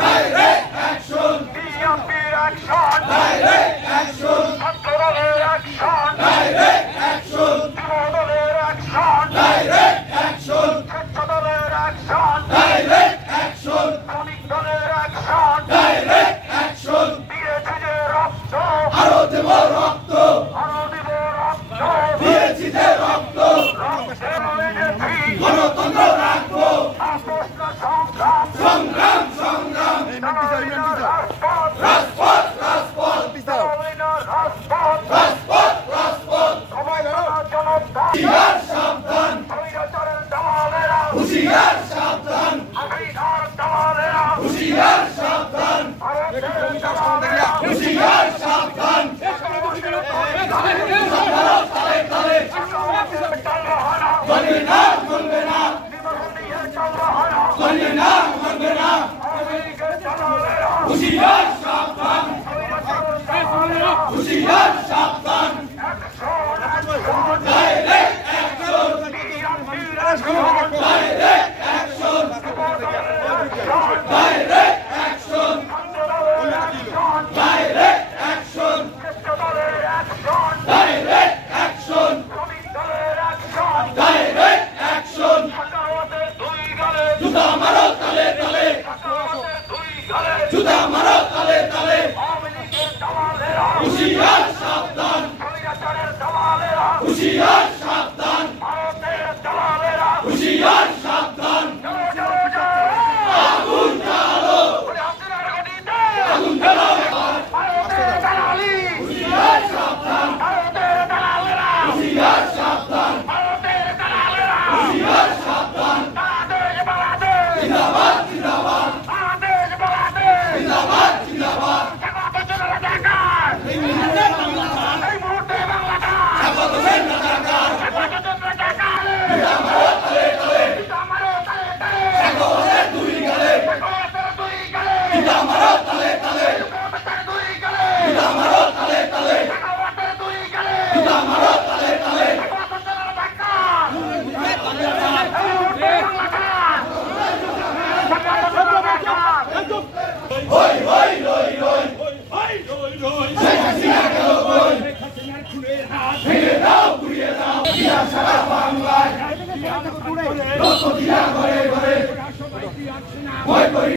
direct action, বিএনপির action, direct action, ছাত্রদলের action, direct action, যুবদলের অ্যাকশন, direct action, স্বেচ্ছাদলের অ্যাকশন, direct action, শ্রমিক দলের অ্যাকশন, direct action, দিয়েছি যে রক্ত, আরো দেব রক্ত, আরো দিব রক্ত, দিয়েছি যে রক্ত, রক্তে লেগেছি, গণতন্ত্র রাখবো, আপোষ না সংগ্রাম, সংগ্রাম সংগ্রাম, চালাই না রাজপথ, রাজপথ রাজপথ, চালাই না রাজপথ, রাজপথ রাজপথ, সবাই জনতা, হুঁশিয়ার সাবধান, স্বৈরাচারের দালালেরা, হুঁশিয়ার সাবধান, আফ্রিকার দালালেরা, হুঁশিয়ার সাবধান, ভারতের দালালেরা, হুঁশিয়ার সাবধান, তালে তালে মানবে না মানবে না, মানবে না মানবে না, হুঁশিয়ার সাবধান, হুঁশিয়ার সাবধান, direct action,